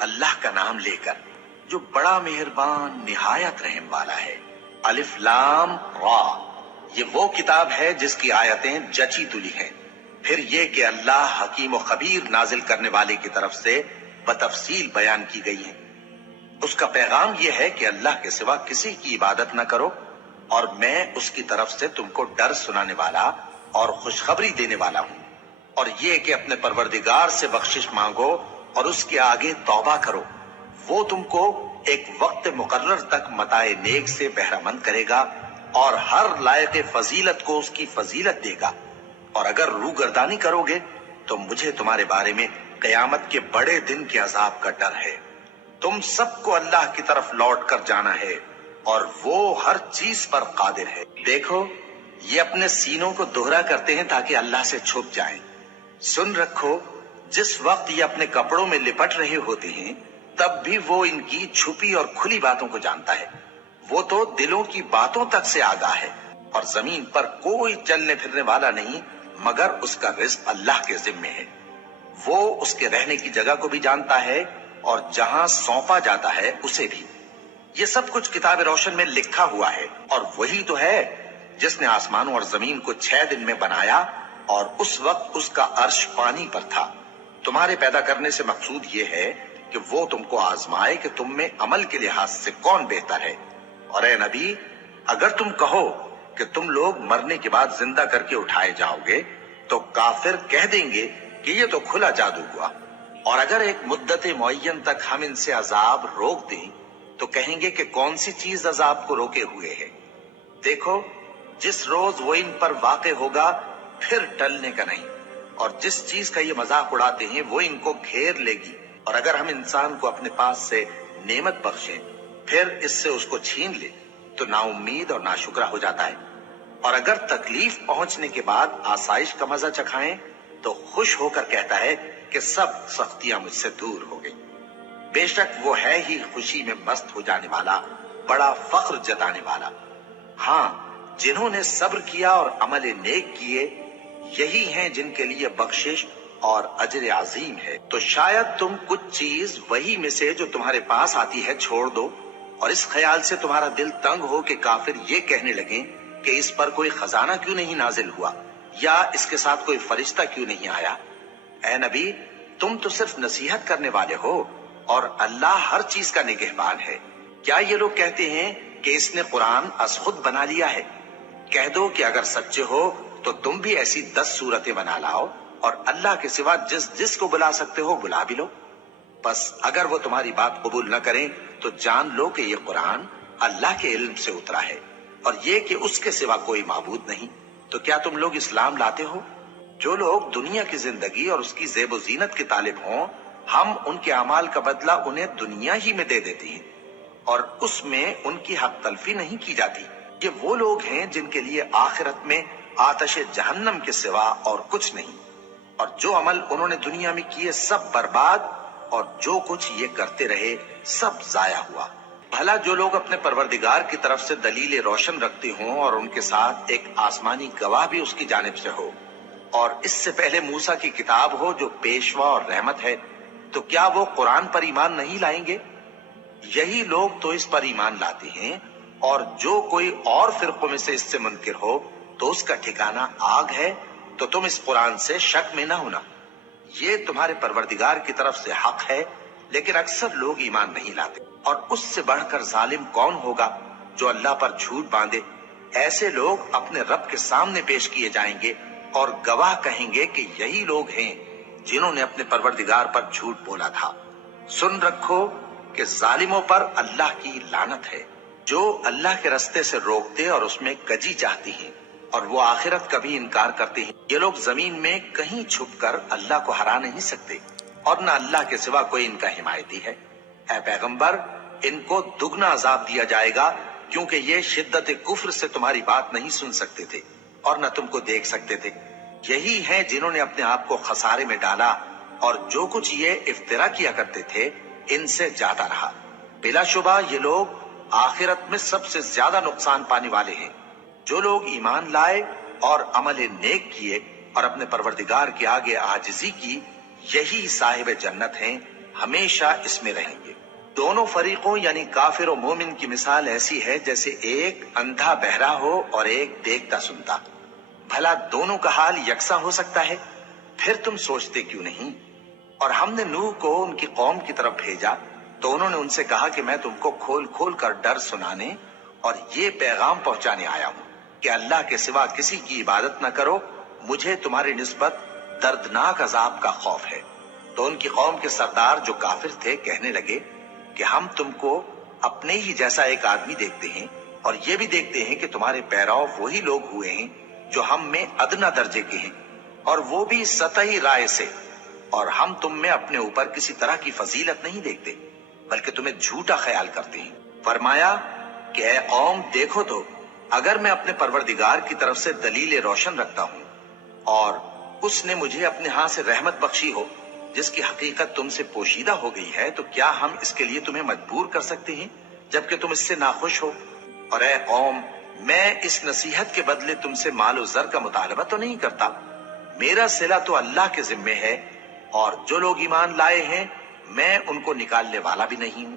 अल्लाह का नाम लेकर जो बड़ा मेहरबान निहायत रहम वाला है। अलिफ लाम रा, ये वो किताब है जिसकी आयतें जची तुली हैं। फिर ये कि अल्लाह हकीम और खबीर नाजिल करने वाले की तरफ से बतफसील बयान की गई है। उसका पैगाम यह है कि अल्लाह के सिवा किसी की इबादत न करो, और मैं उसकी तरफ से तुमको डर सुनाने वाला और खुशखबरी देने वाला हूं। और ये कि अपने परवरदिगार से बख्शिश मांगो और उसके आगे तौबा करो, वो तुमको एक वक्त मुकर्रर तक मताए नेक से बहरामंद करेगा और हर लायक फजीलत को उसकी फजीलत देगा। और अगर रूगर्दानी करोगे तो मुझे तुम्हारे बारे में कयामत के बड़े दिन के अजाब का डर है। तुम सबको अल्लाह की तरफ लौट कर जाना है और वो हर चीज पर कादिर है। देखो, ये अपने सीनों को दोहरा करते हैं ताकि अल्लाह से छुप जाएं। सुन रखो, जिस वक्त ये अपने कपड़ों में लिपट रहे होते हैं तब भी वो इनकी छुपी और खुली बातों को जानता है। वो तो दिलों की बातों तक से आगाह है। और जमीन पर कोई चलने फिरने वाला नहीं मगर उसका रिज़्क़ अल्लाह के जिम्मे है। वो उसके रहने की जगह को भी जानता है और जहां सौंपा जाता है उसे भी। ये सब कुछ किताब रोशन में लिखा हुआ है। और वही तो है जिसने आसमानों और जमीन को 6 दिन में बनाया और उस वक्त उसका अर्श पानी पर था। तुम्हारे पैदा करने से मकसूद ये है कि वो तुमको आजमाए कि तुम में अमल के लिहाज से कौन बेहतर है। और ए नबी, अगर तुम कहो कि तुम लोग मरने के बाद जिंदा करके उठाए जाओगे तो काफिर कह देंगे कि ये तो खुला जादू हुआ। और अगर एक मुद्दत मुअय्यन तक हम इनसे अजाब रोक दें तो कहेंगे कि कौन सी चीज अजाब को रोके हुए है। देखो, जिस रोज वो इन पर वाक़े होगा फिर टलने का नहीं, और जिस चीज का ये मजाक उड़ाते हैं वो इनको घेर लेगी। और अगर हम इंसान को अपने पास से नेमत बख्शें फिर इससे उसको छीन ले तो नाउम्मीद और नाशुक्रा हो जाता है। और अगर तकलीफ पहुंचने के बाद आसाइश का मजा चखाएं तो खुश होकर कहता है कि सब सख्तियां मुझसे दूर हो गई। बेशक वो है ही खुशी में मस्त हो जाने वाला, बड़ा फख्र जताने वाला। हाँ, जिन्होंने सब्र किया और अमल नेक किए, यही हैं जिनके लिए बख्शिश और अजर अजीम है। तो शायद तुम कुछ चीज वही में से जो तुम्हारे पास आती है छोड़ दो, और इस ख्याल से तुम्हारा दिल तंग हो कि काफिर ये कहने लगे कि इस पर कोई खजाना क्यों नहीं नाजिल हुआ, या इसके साथ कोई फरिश्ता क्यों नहीं आया। ऐ नबी, तुम तो सिर्फ नसीहत करने वाले हो और अल्लाह हर चीज का निगहबान है। क्या ये लोग कहते हैं कि इसने कुरान अस खुद बना लिया है? कह दो कि अगर सच्चे हो तो तुम भी ऐसी 10 सूरतें बना लाओ और अल्लाह के सिवा जिस जिस को बुला सकते हो बुला भी लो। बस अगर वो तुम्हारी बात कबूल न करें तो जान लो कि ये कुरान अल्लाह के इल्म से उतरा है और ये कि उसके सिवा कोई माबूद नहीं। तो क्या तुम लोग इस्लाम लाते हो? जो लोग दुनिया की जिंदगी और उसकी ज़ेब जीनत के तालिब हों, हम उनके अमाल का बदला उन्हें दुनिया ही में दे देते हैं और उसमें उनकी हक तलफी नहीं की जाती। ये वो लोग हैं जिनके लिए आखिरत में आतश जहन्नम के सिवा और कुछ नहीं, और जो अमल उन्होंने दुनिया में किए सब बर्बाद, और जो कुछ ये करते रहे सब जाया हुआ। भला जो लोग अपने परवरदिगार की तरफ से दलील रोशन रखते हों और उनके साथ एक आसमानी गवाह भी उसकी जानिब से हो, और इससे पहले मूसा की किताब हो जो पेशवा और रहमत है, तो क्या वो कुरान पर ईमान नहीं लाएंगे? यही लोग तो इस पर ईमान लाते हैं, और जो कोई और फिरकों में से इससे मुनकिर हो तो उसका ठिकाना आग है। तो तुम इस कुरान से शक में न होना, ये तुम्हारे परवरदिगार की तरफ से हक है, लेकिन अक्सर लोग ईमान नहीं लाते। और उससे बढ़कर जालिम कौन होगा जो अल्लाह पर झूठ बांधे? ऐसे लोग अपने रब के सामने पेश किए जाएंगे और गवाह कहेंगे कि यही लोग हैं जिन्होंने अपने परवरदिगार पर झूठ बोला था। सुन रखो कि जालिमों पर अल्लाह की लानत है, जो अल्लाह के रास्ते से रोकते और उसमें कजी चाहती हैं और वो आखिरत का भी इनकार करते हैं। ये लोग जमीन में कहीं छुपकर अल्लाह को हरा नहीं सकते और न अल्लाह के सिवा कोई इनका हिमायती है। ऐ पैगंबर, इनको दुगना अजाब दिया जाएगा क्योंकि ये शिद्दत कुफ्र से तुम्हारी बात नहीं सुन सकते थे और न तुमको देख सकते थे। यही हैं जिन्होंने अपने आप को खसारे में डाला और जो कुछ ये इफ्तिरा किया करते थे इनसे जाता रहा। बिलाशुबा ये लोग आखिरत में सबसे ज्यादा नुकसान पाने वाले हैं। जो लोग ईमान लाए और अमल नेक किए और अपने परवरदिगार के आगे आजिजी की, यही साहिब जन्नत हैं, ہمیشہ اس میں رہیں گے۔ دونوں فریقوں یعنی کافر و مومن کی مثال ایسی ہے جیسے ایک اندھا بہرا ہو اور ایک دیکھتا سنتا۔ بھلا دونوں کا حال یکساں ہو سکتا ہے؟ پھر تم سوچتے کیوں نہیں؟ اور ہم نے نوح کو ان کی قوم کی طرف بھیجا تو انہوں نے ان سے کہا کہ میں تم کو کھول کھول کر ڈر سنانے اور یہ پیغام پہنچانے آیا ہوں کہ اللہ کے سوا کسی کی عبادت نہ کرو، مجھے تمہاری نسبت دردناک عذاب کا خوف ہے۔ تو ان کی قوم کے سردار جو کافر تھے کہنے لگے کہ ہم تم کو اپنے ہی جیسا ایک آدمی دیکھتے ہیں اور یہ بھی دیکھتے ہیں کہ تمہارے پیراؤ وہی لوگ ہوئے ہیں جو ہم میں ادنا درجے کے ہیں، اور وہ بھی سطحی رائے سے، اور ہم تم میں اپنے اوپر کسی طرح کی فضیلت نہیں دیکھتے بلکہ تمہیں جھوٹا خیال کرتے ہیں۔ فرمایا کہ اے قوم دیکھو تو، اگر میں اپنے پروردگار کی طرف سے دلیل روشن رکھتا ہوں اور اس نے مجھے اپنے ہاں سے رحمت بخشی ہو جس کی حقیقت تم سے پوشیدہ ہو گئی ہے، تو کیا ہم اس کے لیے تمہیں مجبور کر سکتے ہیں جبکہ تم اس سے ناخوش ہو؟ اور اے قوم، میں اس نصیحت کے بدلے تم سے مال و زر کا مطالبہ تو نہیں کرتا، میرا صلہ تو اللہ کے ذمے ہے، اور جو لوگ ایمان لائے ہیں میں ان کو نکالنے والا بھی نہیں ہوں،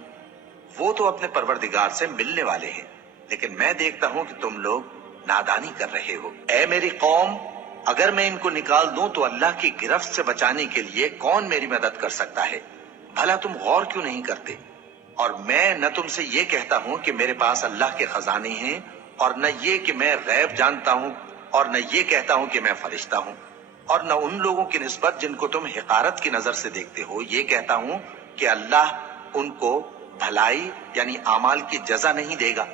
وہ تو اپنے پروردگار سے ملنے والے ہیں، لیکن میں دیکھتا ہوں کہ تم لوگ نادانی کر رہے ہو۔ اے میری قوم، اگر میں ان کو نکال دوں تو اللہ کی گرفت سے بچانے کے لیے کون میری مدد کر سکتا ہے؟ بھلا تم غور کیوں نہیں کرتے؟ اور میں نہ تم سے یہ کہتا ہوں کہ میرے پاس اللہ کے خزانے ہیں، اور نہ یہ کہ میں غیب جانتا ہوں، اور نہ یہ کہتا ہوں کہ میں فرشتہ ہوں، اور نہ ان لوگوں کی نسبت جن کو تم حقارت کی نظر سے دیکھتے ہو یہ کہتا ہوں کہ اللہ ان کو بھلائی یعنی اعمال کی جزا نہیں دے گا۔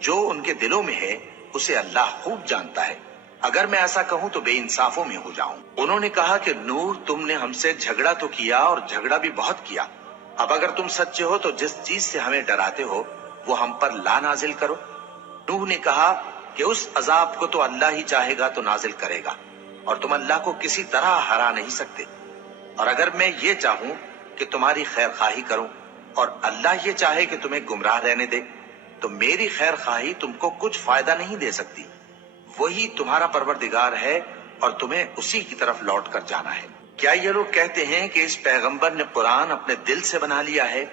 جو ان کے دلوں میں ہے اسے اللہ خوب جانتا ہے، اگر میں ایسا کہوں تو بے انصافوں میں ہو جاؤں۔ انہوں نے کہا کہ نوح، تم نے ہم سے جھگڑا تو کیا اور جھگڑا بھی بہت کیا، اب اگر تم سچے ہو تو جس چیز سے ہمیں ڈراتے ہو وہ ہم پر لا نازل کرو۔ نوح نے کہا کہ اس عذاب کو تو اللہ ہی چاہے گا تو نازل کرے گا، اور تم اللہ کو کسی طرح ہرا نہیں سکتے، اور اگر میں یہ چاہوں کہ تمہاری خیر خواہی کروں اور اللہ یہ چاہے کہ تمہیں گمراہ رہنے دے تو میری خیر خواہی تم کو کچھ فائدہ نہیں دے سکتی، وہی تمہارا پروردگار ہے اور تمہیں اسی کی طرف لوٹ کر جانا ہے۔ کیا یہ لوگ کہتے ہیں کہ اس پیغمبر نے قرآن اپنے دل سے بنا لیا ہے